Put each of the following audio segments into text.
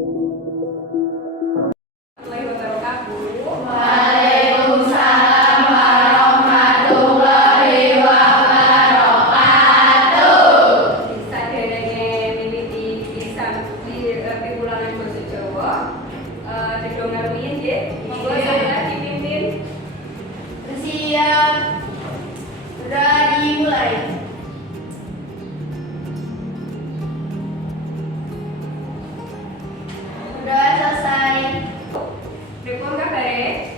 Waalaikumsalam warahmatullahi wabarakatuh. Saderenge mimiti bisa piwulangan basa Jawa. Dedongan rumiyin nggih. Monggo sampeyan dipimpin. Siap. Sudah dimulai. Sudah selesai. Pripun kabare?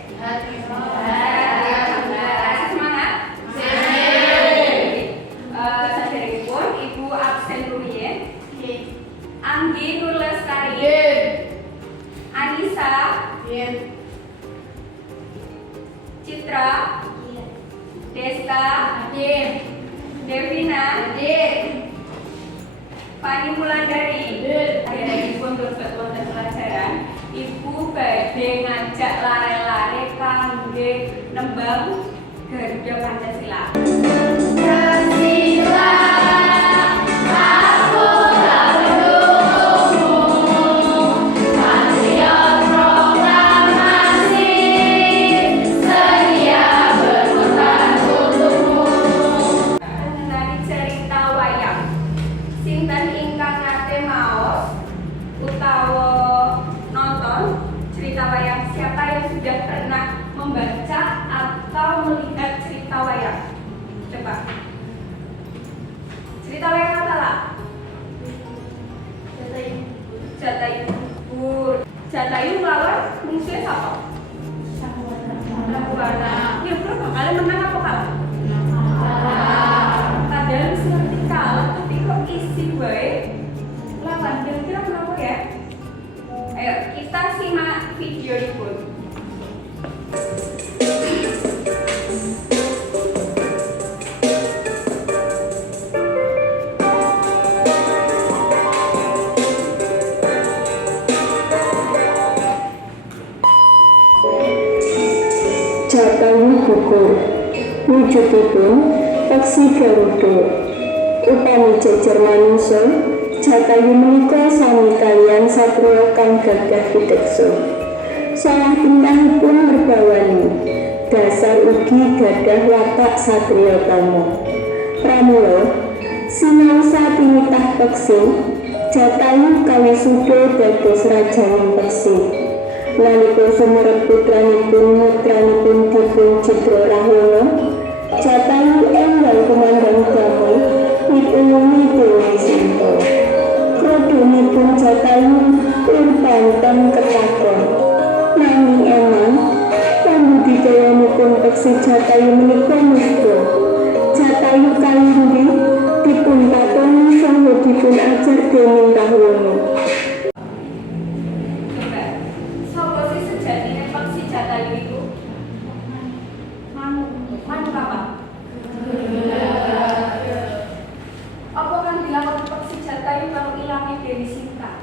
Semangat. Saderengipun Ibu absen rumiyin. Anggi Nur Lestari. Anissa. Citra. Desta. Devina. Pani Wulandari. Saderengipun turbet wonten pelajaran. Ibu badhe ngajak lare-lare kangge nembang Garuda Pancasila. Pancasila, aku tak mendukungmu. Patriot proklamasi, sedia berkorban untukmu. Mengenai cerita wayang, sinten ingkang nate maos utawa nonton cerita wayang? Siapa yang sudah pernah membaca atau melihat cerita wayang? Coba. Cerita wayang apa lah? Jatayu. Jatayu melawan musuhnya siapa? Rahwana. Kira-kira bakalan menang apa kalah? Padahal seperti kalah, tapi kok isi bae lawan. Kira-kira kenapa ya? Ayo kita simak video itu. Jatayu gugur, wujudipun peksi Garuda. Upami jejer manungsa, Jatayu menika sami kaliyan satriya kang gagah wideksa. Salah tingkahipun merbawani, dasar ugi gadah watak satriya kamo. Pramila sinaosa tinitah peksi, Jatayu kawisuda dados rajaning peksi. Nalika sumerep putranipun dipun citra Rahwana, Jatayu enggal kumandhang damai mitulungi Dewi Sinta. Krodonipun Jatayu purpanten ketakon. Nanging emang pambudidayanipun peksi Jatayu menika muga. Jatayu kalindhi dipun tatoni saha dipun ajar dening Rahwana. Sopo sih sejatine peksi Jatayu itu? Manuk apa? Apa kan dilakukan peksi Jatayu kalau ilangnya Dewi Sinta?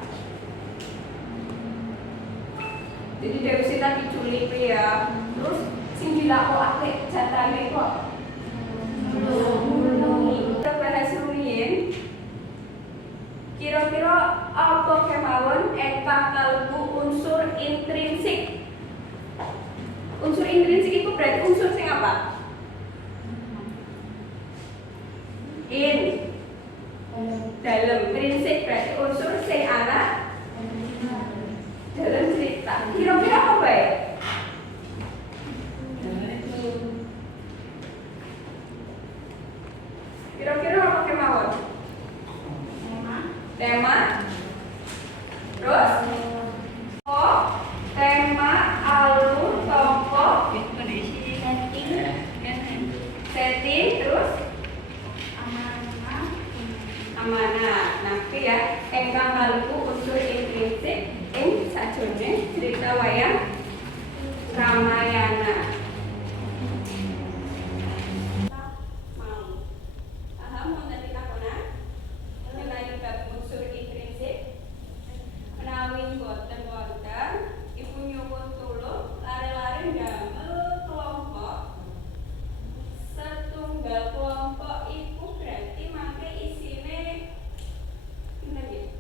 Jadi Dewi Sinta diculik ya. Terus sing dilakokake Jatayu kok kita bahas rumiyin. Kira-kira apa kemawon ingkang kalebu unsur intrinsik? Unsur intrinsik itu berarti unsur sing apa? Dalam. Prinsip berarti unsur sing ana dalam cerita. Kira-kira apa bae? Kira-kira apa kemawon? Tema. Terus? Tema, alur, tokoh, setting, terus? Amanah. Nah, ya, engkang kalebu unsur intrinsik ing sajroning cerita wayang Ramayana. Mau paham wonten pitakonan mengenai bab unsur intrinsik? Menawi boten wonten, Ibu nyuwun tulung lare-lare ndamel kelompok. Setunggal kelompok iku berarti mangke isine pinten nggih?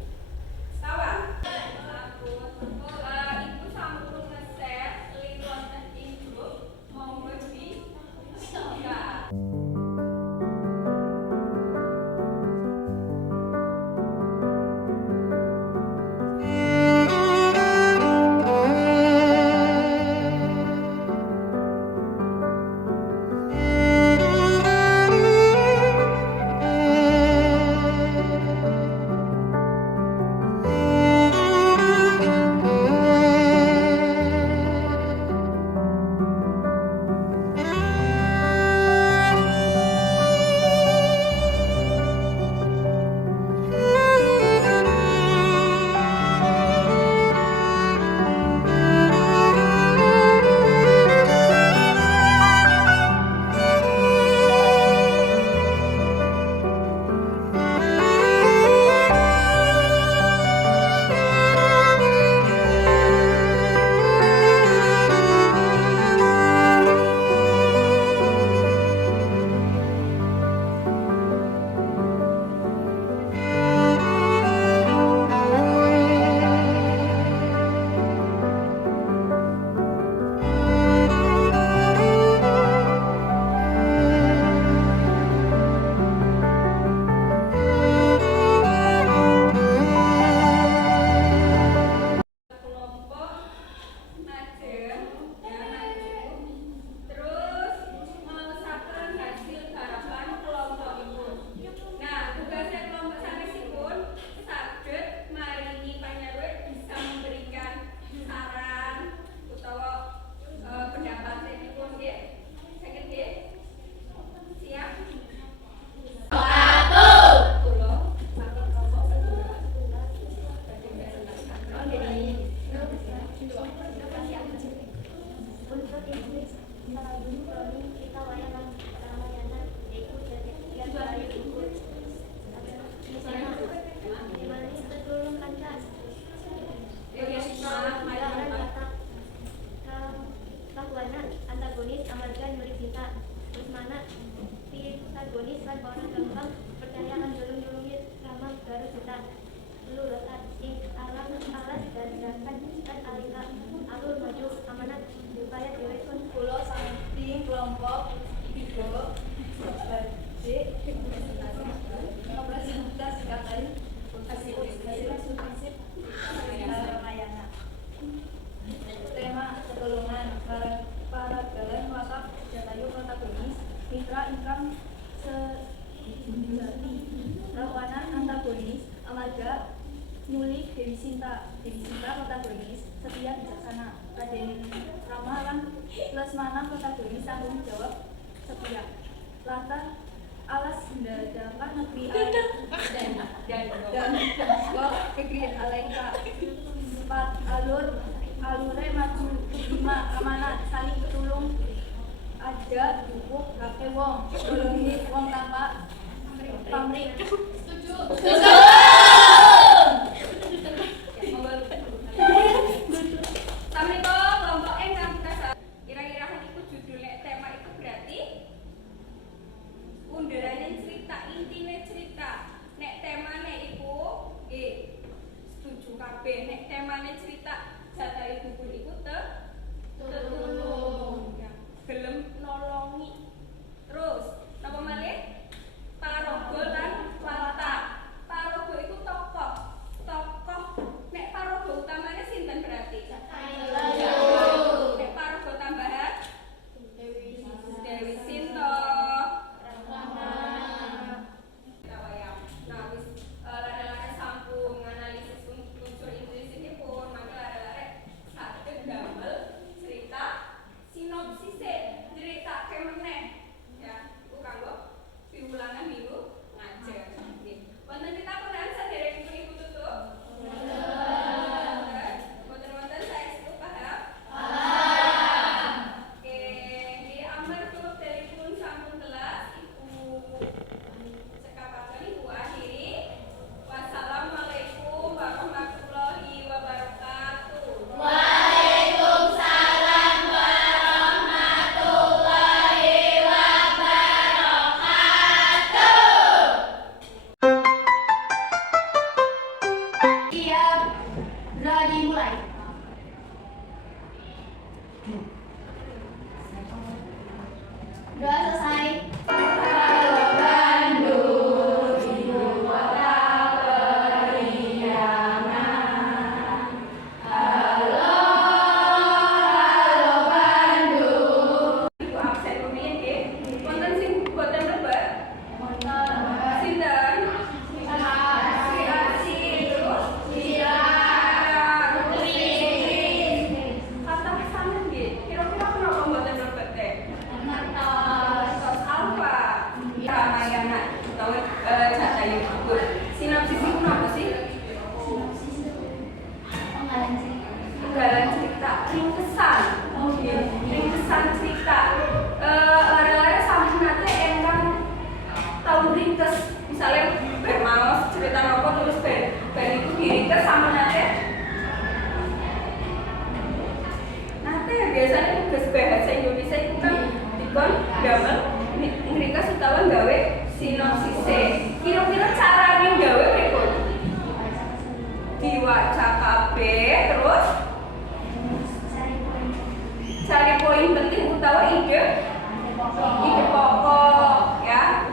Sekawan. 1 nyulik Dewi Sinta protagonis setia bijaksana. Raden Rama lan Lesmana protagonis tanggung jawab setia. Latar alas dadakan negeri dan negeri Alaika. 4 alure maju 5 amanat saling ketulung aja dukuk gape wong dolongi wong tanpa pamrih. Setuju. Samriko kelompok engkang kita kira-kira ikut judul tema itu berarti underane cerita, intine cerita. Nek temane iku setuju kabeh. Nek temane cerita Jatayu Gugur iku tetulung. Ya, gelem nolongi. Terus napa malih? Paraga lan watak. Paraga iku tokoh. Nek paraga utamane sinten berarti? Nek paraga tambahan Dewi Sinta. Nah, wis lare-lare sampun analisis unsur intuisipun, maka lare-lare saged damel cerita sinopsis cerita kemeneh. Ya, iku kanggo piwulangan minggu ngajar. Nggih. Wonten pitakonan saderengipun Ibu tutup? Wonten saestu paham? Oke, di amarga wektalipun sampun telas, Ibu sekapaken Ibu akhiri. Wassalamualaikum warahmatullahi wabarakatuh. Waalaikumsalam warahmatullahi wabarakatuh. Iya, sudah dimulai. Sudah selesai. Halo Bandung, ibu kota periangan. Halo Bandung. Ibu absen rumiyin nggih. Wonten sing boten mlebet? Sinten? Si Arsi terus kata sanget nggih. Kira-kira kenapa mboten mlebet teh? Tos alfa. Ramayana utawa Jatayu Gugur. Sinopsis iku napa sih? Penggalan cerita, ringkesan. Ringkesan cerita. Lare-lare sampun nate engkang tau ringkes. Misalnya bermaos cerita nopo terus bar iku diringkes sampun nate. Nate biasanya tugas bahasa Indonesia itu kan dikon damel ngringkes utawa gawe sinopsise. Kira-kira carane gawe pripun? Diwaca kabeh terus cari poin penting utawa ide pokok ya.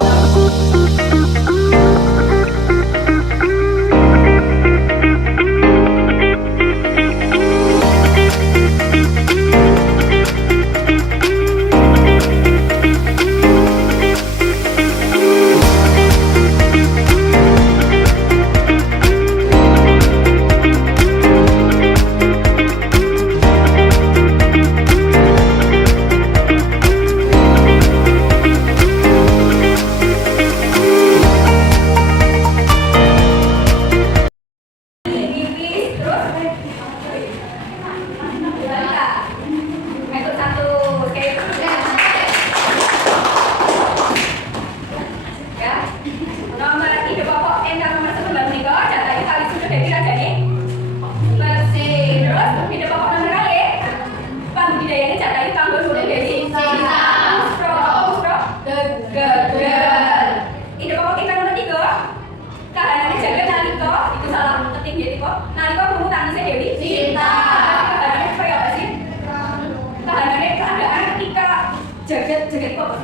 Jagat kok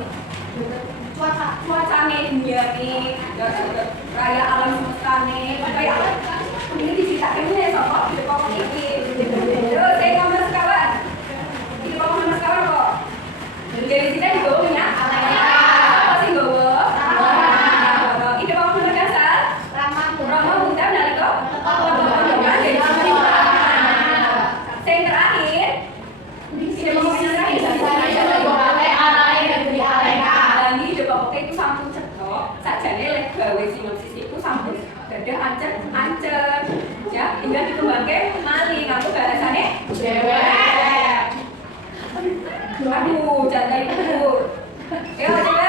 cuacane dunia ini raya alam semesta nih kayak ini diceritakan nih sama di pokok ini terus saya ngomong sekawan di pokok ngomong sekawan kok dari sini dibawa minyak apa sih bawa ide pokok menegasar Rama Buddha nalika ancet. Ya, tinggal dikembangke malih nganggo bahasane dewek. Aduh, jatah ibu. Ya, coba